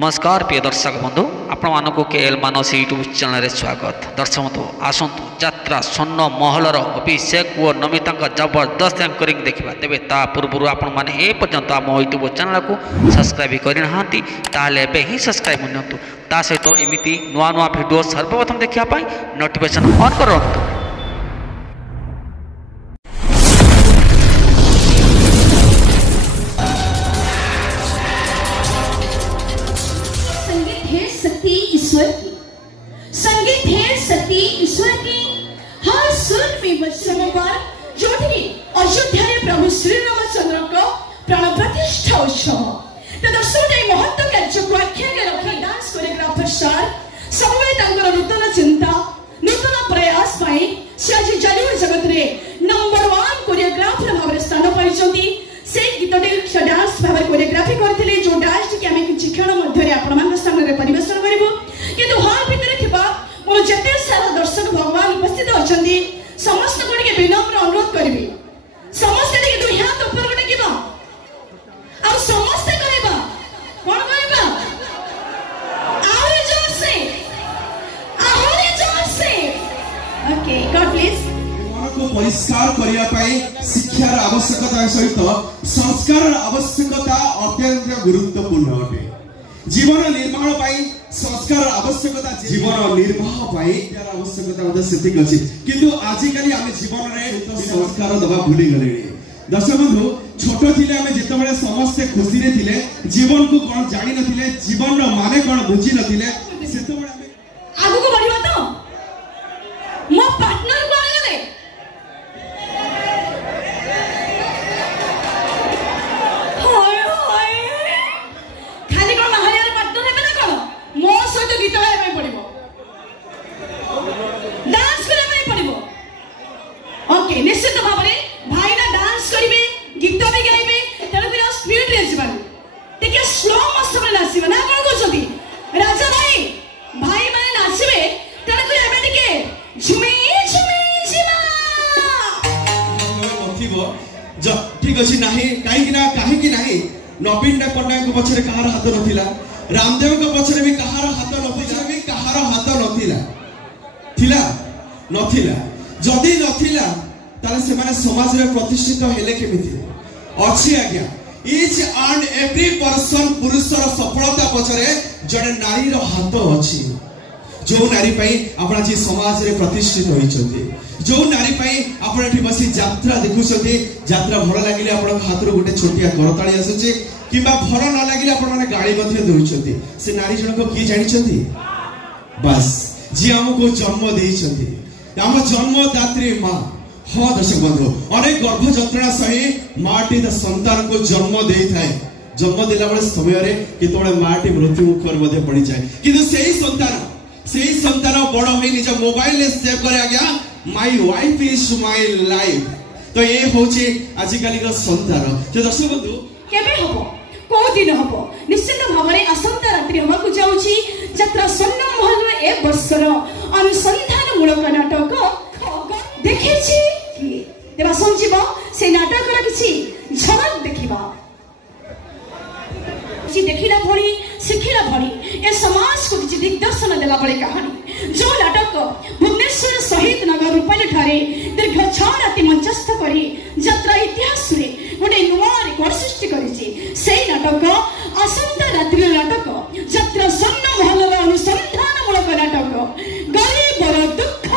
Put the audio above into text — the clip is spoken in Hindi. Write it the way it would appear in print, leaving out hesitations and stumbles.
नमस्कार प्रिय दर्शक बंधु आपण को केएल मानस यूट्यूब चैनल स्वागत। दर्शक बंधु आसतु यात्रा स्वर्ण महलर अभिषेक और नमिता जबरदस्त एंकरिंग देखा तेरे ता पूर्व आपण मैंने ए पर्यंत आम यूट्यूब चैनल को सब्सक्राइब करना ताले ही सब्सक्राइब करनी ता सहित एमती नुआ नुआ भिडियो सर्वप्रथम देखापी नोटिफिकेशन ऑन करूँ। संगीत है शक्ति ईश्वर की हर सुर में बच्चों जोठी अयोध्या रे प्रभु श्री रामचंद्र को प्राण प्रतिष्ठा उत्सव तो दर्शक महत्व कार्य को आख्या के रखी डांस कोरियोग्राफर सर सबवे नूतन चिंता नूतन प्रयास से आज जलीय जगत रे नंबर 1 कोरियोग्राफर भाव स्थान पाई से गीतटे डांस भाव कोरियोग्राफी करथिले जो डांस टी आमे किछि क्षण मध्य आपण मान सामने परिवेशन करबो किंतु हॉल भितर थिबा मोर जते सारा दर्शक भगवान उपस्थित अछंती समस्त को के विनम्र अनुरोध करबी समस्त के दुई हाथ ऊपर को टेकिबा आ समस्त कहबा कोन कहबा आहुरी जोर से ओके गॉड प्लीज को परिष्कार करिया पाए शिक्षार आवश्यकता सहित संस्कार आवश्यकता अत्यंत गुरुत्वपूर्ण अटे। जीवन निर्माण पाई संस्कार आवश्यकता जीवन निर्वाह पाई यार आवश्यकता मते सेतिक अछि किंतु आजि काली आमे जीवन रे संस्कार दबा भूली गले। दर्शक बंधु छोट थिले आमे जेते बेले समस्त खुशी रे थिले जीवन को कोन जानि नथिले जीवन रो माने कोन बुझी नथिले सेते बेले आमे आगु को बढ़िबा तो मो पार्टनर को आले गीत गाय पड़ो डांस करने पड़ो ओके निश्चित भाव में भाई ना डांस करेंगे गीत भी गाइबे तेणुक स्पीड रे जीवन टिके स्लो मोशन में नाचबे ना कोन कहछथि राजा भाई भाई माने नाचबे तेणुक एबे टिके झुमी झुमी जीवा नथिबो ज ठीक अछि नाही काहे कि नाही नवीन पटनायक को पछरे कहार हाथ नथिला रामदेव को पछरे भी कहार हाथ नथिला भी कहार हाथ नथिला थिला नथिला जदी नथिला ताले से माने समाज रे प्रतिष्ठित हेले केमिति अछि आज्ञा ईच एंड एवरी पर्सन पुरुषर सफलता पछरे जड़े नारी रो हाथ अछि जो नारी पई आपण जी समाज रे प्रतिष्ठित होइछथि जो नारी पई आपण एठी बसी यात्रा देखुछथि यात्रा भल लागिले आपण हाथ रो गोटे छोटिया करताळी आसुछि किबा भल न लागिले आपण माने गाड़ी मध्ये दोइछथि से नारी जन को की जानिछथि बस जी हमको जन्म देइछथि हम जन्मदात्री मां। हाँ दर्शक बंधु अनेक गर्भ जंत्रणा सही माटी संतान को जन्म देइथाय जन्म देला बेले समय रे केतोळे माटी मृत्यु मुखर मध्ये पड़ी जाए किंतु सेही संतान बड़ होई निज मोबाइल ले सेव करे आज्ञा my wife is my life तो ये होची आजि काली का संतान जे दर्शक बंधु केबे हबो को दिन हबो निश्चित भाव में आसंता रात्रि हमकु जाउची यात्रा स्वर्ण महल रे ए वर्षर अनुसंधान मूलक नाटक देखिछि देवा संजीव से नाटक रा किछि झलक देखिबा जी देखिला भरी सिखिला भरी ए समाज को किछि दिग्दर्शन देला बळे कहानी जो नाटक भुवनेश्वर शहीद नगर रूपाली ठारे दीर्घ 6 राति मंचस्थ करी यात्रा इतिहास रे गोटे नुआ रेकॉर्ड सृष्टि करिछि सेही नाटक आसंता रात्रि नाटक यात्रा स्वर्ण महल अनुसंधान मूलक नाटक गरीब दुख